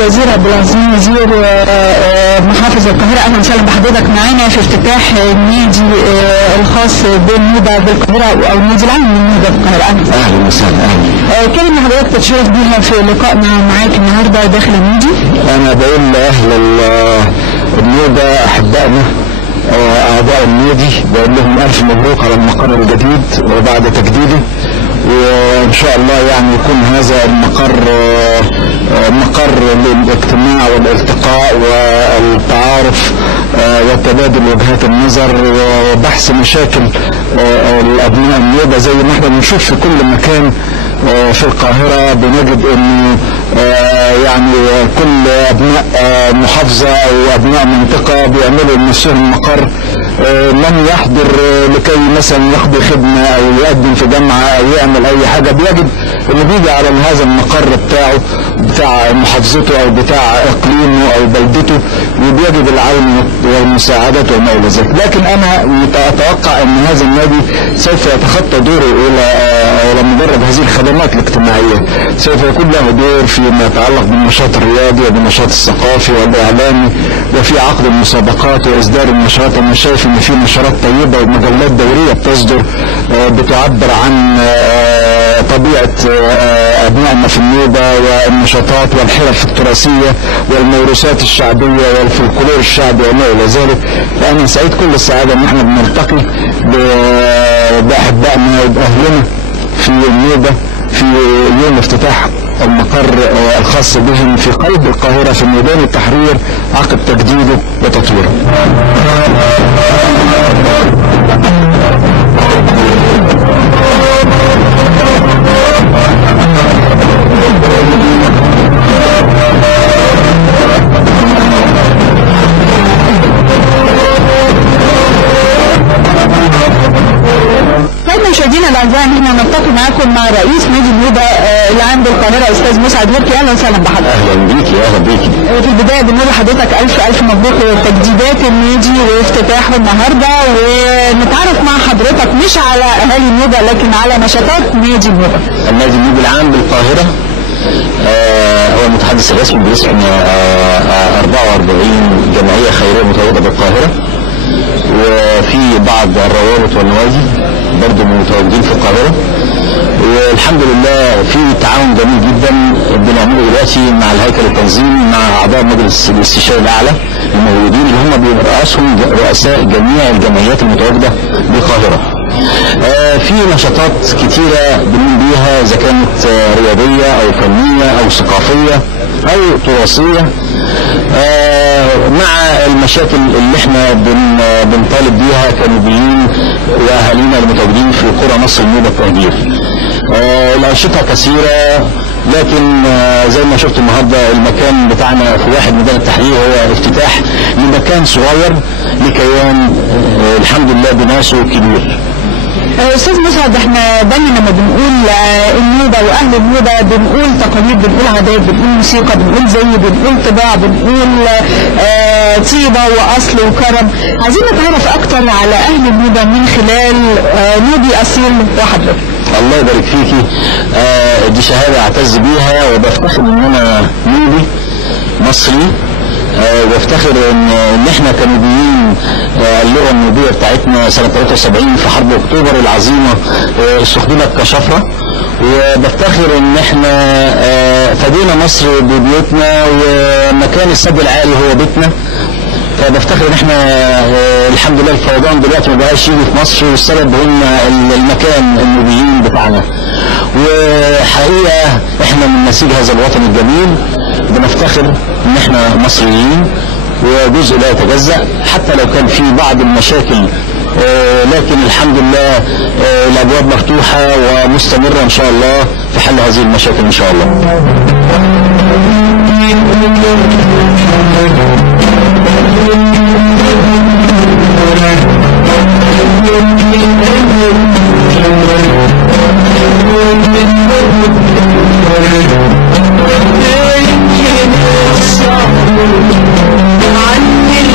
الوزير عبد العظيم وزير محافظ القاهرة، أهلا وسهلا بحضرتك معانا في افتتاح النادي الخاص بالنوبة بالقاهرة أو النادي العام للنوبة بالقاهرة. أهلا وسهلا. أهلا. كلمة حضرتك تتشرف بيها في لقائنا معاك النهارده داخل النادي. أنا بقول لأهل النوبة أحبائنا أعضاء النادي بقول لهم ألف مبروك على المقر الجديد وبعد تجديده، وإن شاء الله يعني يكون هذا المقر مقر للاجتماع والالتقاء والتعارف وتبادل وجهات النظر وبحث مشاكل الأبناء النوبة زي ما احنا بنشوف في كل مكان في القاهرة. بنجد انه يعني كل ابناء محافظة او ابناء منطقة بيعملوا لنفسهم مقر، لم يحضر لكي مثلا يقضي خدمة او يقدم في جامعة او يعمل اي حاجة، بيجد انه بيجي على هذا المقر بتاع محافظته او بتاع اقليمه او بلدته وبيجد العون والمساعدات وما الى ذلك. لكن انا اتوقع ان هذا النادي سوف يتخطى دوره الى مجرد هذه الخدمات الاجتماعية، سوف يكون له دور فيما يتعلق بالنشاط الرياضي وبالنشاط الثقافي والاعلامي وفي عقد المسابقات واصدار النشرات. انا شايف ان في نشرات طيبة ومجلات دورية بتصدر بتعبر عن طبيعة أبنائنا في النوبة والنشاطات والحرف التراثية والموروثات الشعبية والفلكلور الشعبي وما إلى ذلك. فأنا سعيد كل السعادة إن احنا بنلتقي بأحبائنا وبأهلنا في النوبة في يوم افتتاح المقر الخاص بهم في قلب القاهرة في ميدان التحرير عقب تجديده وتطويره. مشاهدينا الاعزاء، احنا نلتقي معاكم مع رئيس نادي النوبة العام بالقاهرة استاذ مسعد هركي. اهلا وسهلا بحضرتك. اهلا بيكي. اهلا بيكي. في البدايه بنقول لحضرتك الف مبروك تجديدات النادي وافتتاحه النهارده، ونتعرف مع حضرتك مش على اهالي النوبة لكن على نشاطات نادي النوبة. النادي النوبي العام بالقاهرة هو المتحدث الرسمي باسم 44 جمعية خيرية متواجدة بالقاهرة، وفي بعض الروابط والنوادي برضه متواجدين في القاهرة. والحمد لله في تعاون جميل جدا بنعمله دلوقتي مع الهيكل التنظيمي مع اعضاء مجلس الاستشاري الاعلى الموجودين اللي هم بيرأسهم رؤساء جميع الجمعيات المتواجده بالقاهره. في نشاطات كتيره بنقوم بيها اذا كانت رياضيه او فنيه او ثقافيه او تراثيه، مع المشاكل اللي احنا بنطالب بيها كنوبيين واهالينا المتواجدين في قرى مصر النوبة التهجير. الانشطه كثيره، لكن زي ما شفت النهارده المكان بتاعنا في واحد ميدان التحرير هو افتتاح لمكان صغير لكيان الحمد لله بناسه كبير. استاذ مسعد، احنا دايما لما بنقول النوبة واهل النوبة بنقول تقاليد، بنقول عادات، بنقول موسيقى، بنقول زي، بنقول طباع، بنقول طيبة واصل وكرم. عايزين نتعرف اكتر على اهل النوبة من خلال نوبي اصيل وحضرتك. الله يبارك فيكي. دي شهادة اعتز بيها وبفتخر ان انا نوبي مصري، وافتخر ان احنا كنوبيين اللغه النوبيه بتاعتنا سنه 73 في حرب اكتوبر العظيمه استخدمت كشفره، وبفتخر ان احنا فدينا مصر ببيوتنا ومكان السد العالي هو بيتنا. فبفتخر ان احنا الحمد لله الفيضان دلوقتي ما بقاش يجي في مصر، والسبب هم المكان النوبيين بتاعنا. وحقيقه احنا من نسيج هذا الوطن الجميل بنفتخر ان احنا مصريين، وجزء لا يتجزأ حتى لو كان في بعض المشاكل، لكن الحمد لله الابواب مفتوحه ومستمره ان شاء الله في حل هذه المشاكل ان شاء الله. عني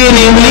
حيرني